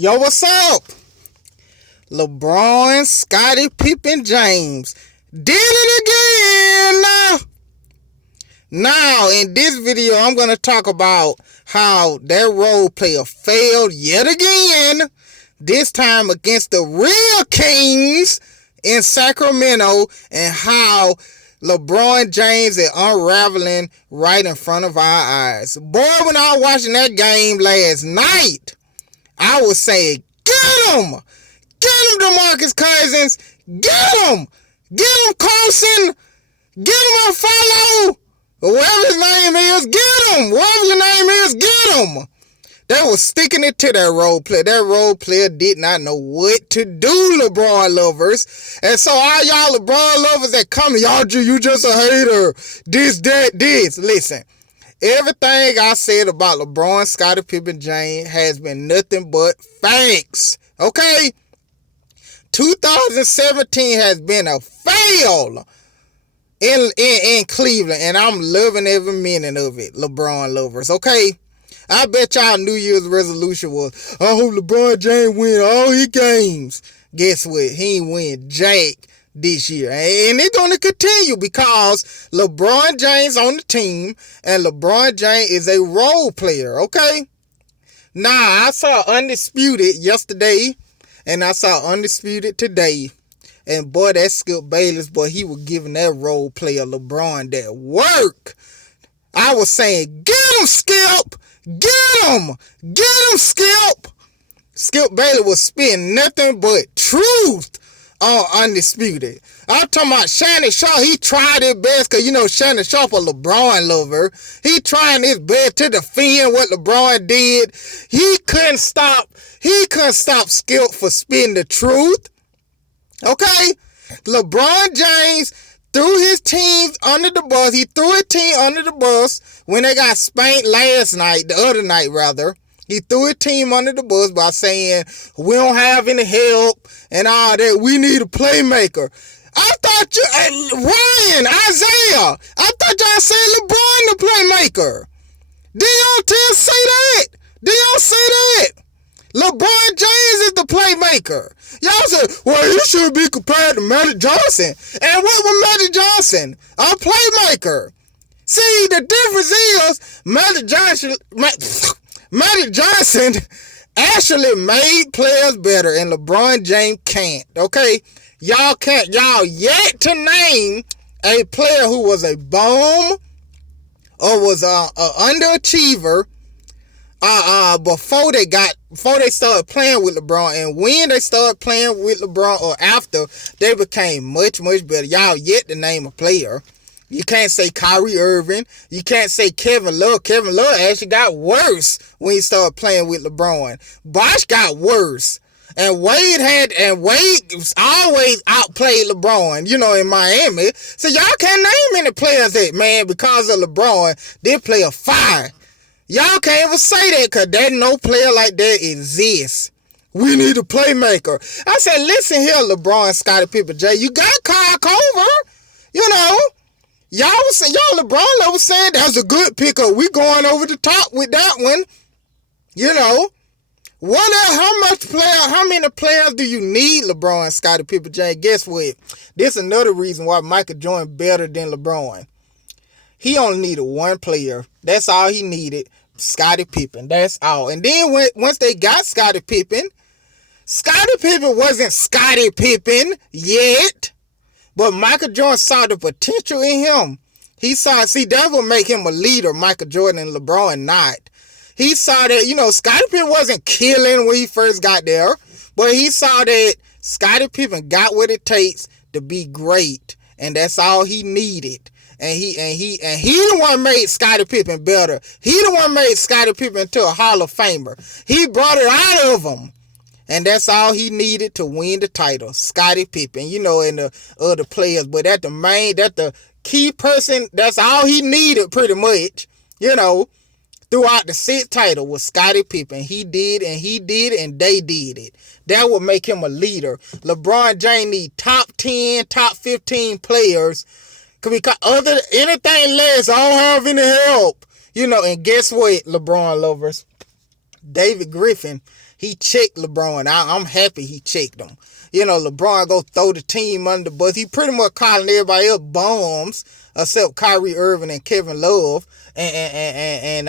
Yo, what's up? LeBron, Scottie Pippen, James did it again. Now, in this video, I'm going to talk about how their role player failed yet again. This time against the real Kings in Sacramento, and how LeBron James is unraveling right in front of our eyes. Boy, when I was watching that game last night, I was saying, get him! Get him, DeMarcus Cousins! Get him! Get him, Carson! Get him, Follow! Whatever his name is, get him! Whatever your name is, get him! They was sticking it to that role player. That role player did not know what to do, LeBron lovers. And so all y'all LeBron lovers that come, y'all, you just a hater. This, that, this. Listen, everything I said about LeBron, Scottie Pippen, James has been nothing but facts. Okay? 2017 has been a fail in Cleveland, and I'm loving every minute of it, LeBron lovers. Okay? I bet y'all New Year's resolution was, I hope LeBron James win all his games. Guess what? He ain't win jack this year. And it's going to continue because LeBron James on the team, and LeBron James is a role player, okay? Now, I saw Undisputed yesterday, and I saw Undisputed today. And boy, that Skip Bayless, boy, he was giving that role player LeBron that work. I was saying, get him, Skip! Get him! Get him, Skip! Skip Bayless was spitting nothing but truth on Undisputed. I'm talking about Shannon Sharpe. He tried his best because, you know, Shannon Sharpe a LeBron lover. He trying his best to defend what LeBron did. He couldn't stop Skip for spitting the truth. Okay? LeBron James threw his team under the bus. He threw his team under the bus when they got spanked the other night rather. He threw his team under the bus by saying, we don't have any help and all that. We need a playmaker. I thought Ryan, Isaiah, I thought y'all said LeBron the playmaker. Did y'all say that? Did y'all say that? LeBron James is the playmaker. Y'all said, well, he should be compared to Magic Johnson. And what was Magic Johnson? A playmaker. See, the difference is Magic Johnson actually made players better, and LeBron James can't. Okay? Y'all yet to name a player who was a bum or was a underachiever before they started playing with LeBron, and when they started playing with LeBron or after, they became much, much better. Y'all yet to name a player. You can't say Kyrie Irving. You can't say Kevin Love. Kevin Love actually got worse when he started playing with LeBron. Bosh got worse. And Wade always outplayed LeBron, you know, in Miami. So y'all can't name any players that, man, because of LeBron, they play a fire. Y'all can't even say that because there's no player like that exists. We need a playmaker. I said, listen here, LeBron, Scottie Pippen, Jay. You got Kyle Korver. You know, y'all LeBron was saying that's a good pickup. We going over the top with that one. You know, how many players do you need, LeBron, Scottie Pippen, Jay? Guess what? This is another reason why Michael Jordan better than LeBron. He only needed one player. That's all he needed. Scottie Pippen. That's all. And then once they got Scottie Pippen wasn't Scottie Pippen yet. But Michael Jordan saw the potential in him. That would make him a leader, Michael Jordan and LeBron not. He saw that, you know, Scottie Pippen wasn't killing when he first got there. But he saw that Scottie Pippen got what it takes to be great. And that's all he needed. And he the one made Scottie Pippen better. He the one made Scottie Pippen into a Hall of Famer. He brought it out of him. And that's all he needed to win the title. Scottie Pippen, you know, and the other players. But that's the key person. That's all he needed pretty much, you know, throughout the 6th title was Scottie Pippen. He did, and they did it. That would make him a leader. LeBron James need top 10, top 15 players. Because anything less, I don't have any help. You know, and guess what, LeBron lovers? David Griffin, he checked LeBron. I'm happy he checked him. You know, LeBron go throw the team under the bus. He pretty much calling everybody else bums except Kyrie Irving and Kevin Love and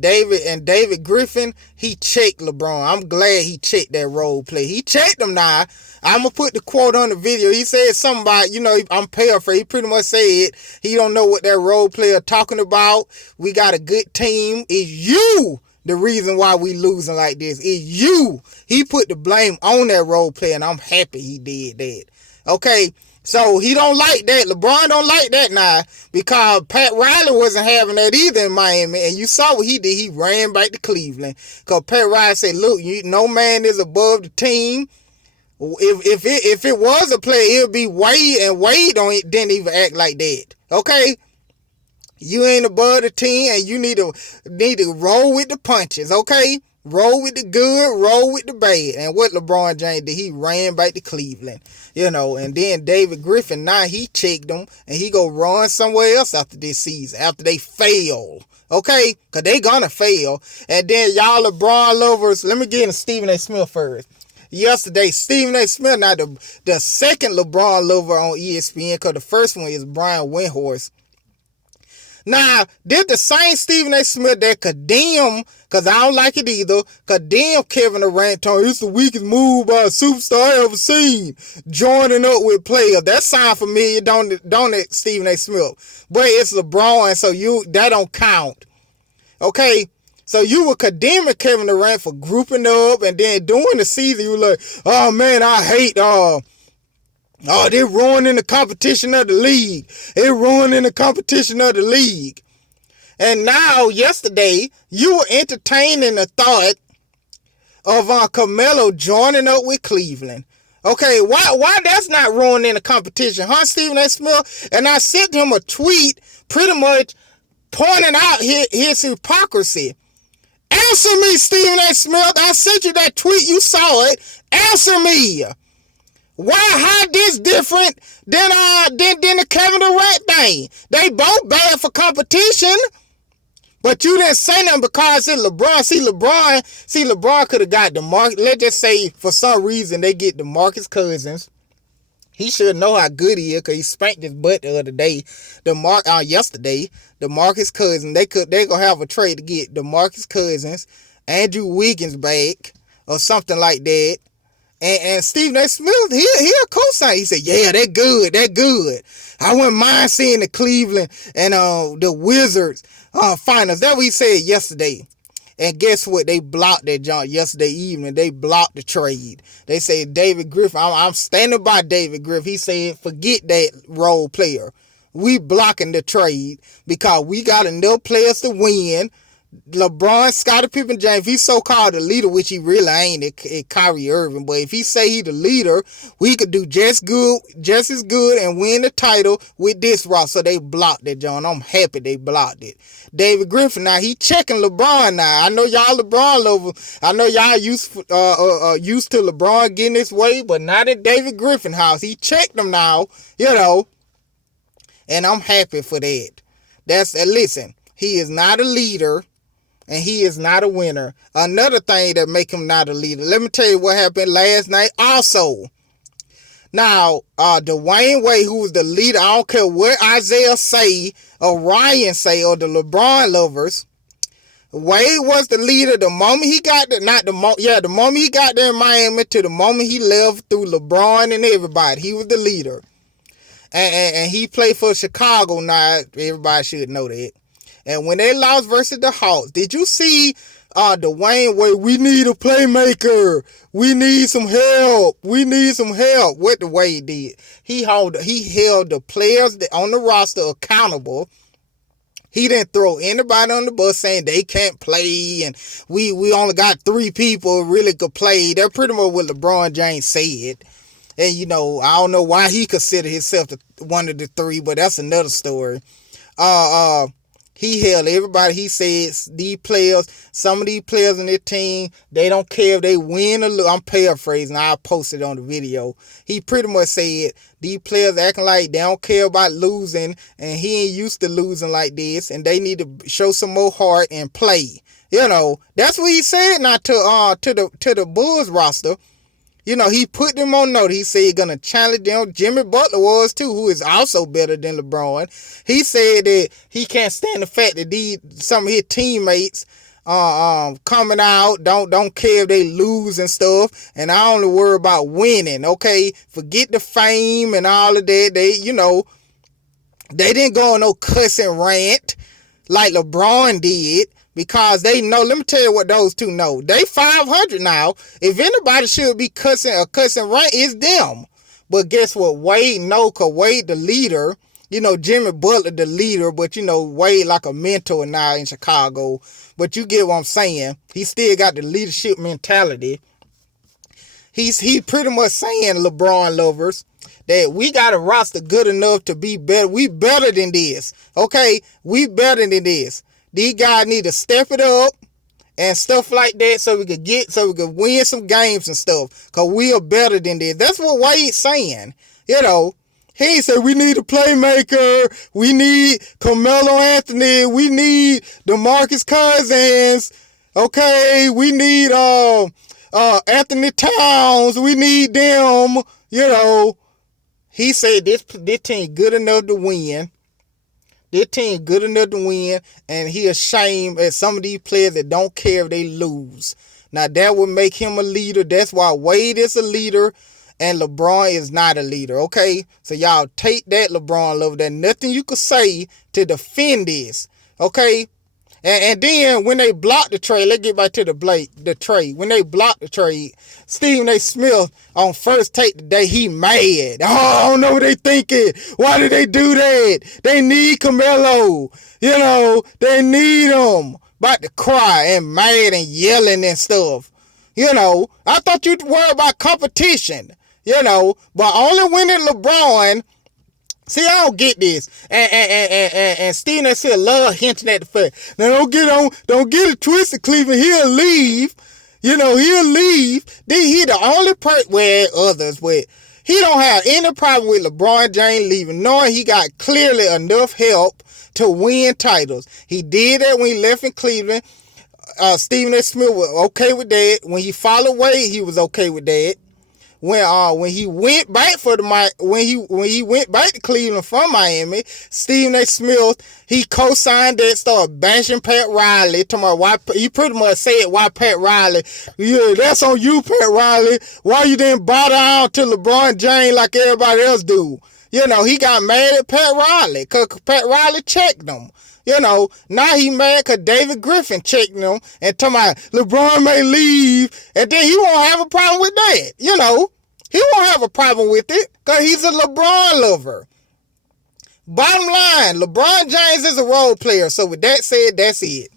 David Griffin. He checked LeBron. I'm glad he checked that role play. He checked him now. I'm going to put the quote on the video. He said something about, you know, I'm paraphrasing. He pretty much said he don't know what that role player talking about. We got a good team. It's you the reason why we losing like this. It's you. He put the blame on that role player, and I'm happy he did that. Okay, so he don't like that. LeBron don't like that now because Pat Riley wasn't having that either in Miami. And you saw what he did. He ran back to Cleveland because Pat Riley said, look, no man is above the team. If it was a play, it would be Wade, and Wade didn't even act like that. Okay? You ain't above the team, and you need to roll with the punches, okay? Roll with the good, roll with the bad. And what LeBron James did, he ran back to Cleveland, you know. And then David Griffin, now he checked him, and he go run somewhere else after this season, after they fail, okay? Because they gonna fail. And then y'all LeBron lovers, let me get into Stephen A. Smith first. Yesterday, Stephen A. Smith, now the second LeBron lover on ESPN, because the first one is Brian Windhorst. Now, this the same Stephen A. Smith that condemn, because I don't like it either, condemn Kevin Durant, it's the weakest move by a superstar I ever seen, joining up with players. That sound familiar, don't it, Stephen A. Smith? But it's LeBron, so that don't count. Okay? So you were condemning Kevin Durant for grouping up, and then during the season, you were like, oh man, I hate, they're ruining the competition of the league. They're ruining the competition of the league. And now, yesterday, you were entertaining the thought of Carmelo joining up with Cleveland. Okay, why that's not ruining the competition, huh, Stephen A. Smith? And I sent him a tweet pretty much pointing out his hypocrisy. Answer me, Stephen A. Smith. I sent you that tweet. You saw it. Answer me. How this different than the Kevin Durant thing? They both bad for competition. But you didn't say nothing because it's LeBron. See, LeBron could have got DeMarcus. Let's just say for some reason they get DeMarcus Cousins. He should know how good he is because he spanked his butt the other day. Yesterday, DeMarcus Cousins. They gonna have a trade to get DeMarcus Cousins, Andrew Wiggins back, or something like that. And Stephen A. Smith, he a co-sign. He said, yeah, they're good. I wouldn't mind seeing the Cleveland and the Wizards finals. That's what he said yesterday. And guess what? They blocked that junk yesterday evening. They blocked the trade. They said David Griffin, I'm standing by David Griffin. He said, forget that role player. We blocking the trade because we got enough players to win. LeBron, Scottie Pippen, James, he's so-called the leader, which he really ain't at Kyrie Irving. But if he say he the leader, we could do just as good and win the title with this roster. So they blocked it, John. I'm happy they blocked it. David Griffin, now he checking LeBron now. I know y'all LeBron lovers. I know y'all used to LeBron getting his way, but not at David Griffin house. He checked him now, you know, and I'm happy for that. Listen, he is not a leader. And he is not a winner. Another thing that make him not a leader. Let me tell you what happened last night also. Now, Dwayne Wade, who was the leader, I don't care what Isaiah say or Ryan say or the LeBron lovers, Wade was the leader the moment he got there. The moment he got there in Miami to the moment he left through LeBron and everybody. He was the leader. And he played for Chicago now. Everybody should know that. And when they lost versus the Hawks, did you see Dwayne Wade? We need a playmaker. We need some help. What the Wade did, he held the players on the roster accountable. He didn't throw anybody on the bus saying they can't play and we only got 3 people who really could play. That's pretty much what LeBron James said. And, you know, I don't know why he considered himself one of the 3, but that's another story. He held everybody. He said some of these players in their team, they don't care if they win or lose. I'm paraphrasing. I'll post it on the video. He pretty much said these players acting like they don't care about losing, and he ain't used to losing like this, and they need to show some more heart and play. That's what he said not to the Bulls roster. He put them on note. He said he's gonna challenge them. Jimmy Butler was too, who is also better than LeBron. He said that he can't stand the fact that some of his teammates coming out don't care if they lose and stuff, and I only worry about winning. Okay, forget the fame and all of that. They didn't go on no cussing rant like LeBron did. Because they know, let me tell you what those two know. They 500 now. If anybody should be cussing rant, it's them. But guess what? Wade know, because Wade the leader. Jimmy Butler the leader, but Wade like a mentor now in Chicago. But you get what I'm saying. He still got the leadership mentality. He's pretty much saying, LeBron lovers, that we got a roster good enough to be better. We better than this. Okay? We better than this. These guys need to step it up and stuff like that so we could win some games and stuff. Because we are better than this. That's what Wade's saying. He ain't say we need a playmaker. We need Carmelo Anthony. We need DeMarcus Cousins. Okay, we need Anthony Towns. We need them. He said this team good enough to win. Their team good enough to win, and he ashamed at some of these players that don't care if they lose. Now, that would make him a leader. That's why Wade is a leader, and LeBron is not a leader, okay? So, y'all take that, LeBron love. There's nothing you could say to defend this, okay? And then, when they blocked the trade, let's get back to the trade. When they blocked the trade, Stephen A. Smith, on First Take today, he mad. Oh, I don't know what they thinking. Why did they do that? They need Carmelo. They need him. About to cry and mad and yelling and stuff. I thought you'd worry about competition. But only winning LeBron. See, I don't get this. And Stephen A. Smith love hinting at the fact. Now, don't get it twisted, Cleveland. He'll leave. He'll leave. Then he the only person, where others, but he don't have any problem with LeBron James leaving, knowing he got clearly enough help to win titles. He did that when he left in Cleveland. Stephen A. Smith was okay with that. When he followed Wade, he was okay with that. When he went back when he went back to Cleveland from Miami, Stephen A. Smith, he co-signed that, started bashing Pat Riley. He pretty much said, why Pat Riley? Yeah, that's on you, Pat Riley. Why you didn't bow down to LeBron James like everybody else do? He got mad at Pat Riley because Pat Riley checked him. Now he mad because David Griffin checked him and talking about LeBron may leave, and then he won't have a problem with that. He won't have a problem with it because he's a LeBron lover. Bottom line, LeBron James is a role player. So with that said, that's it.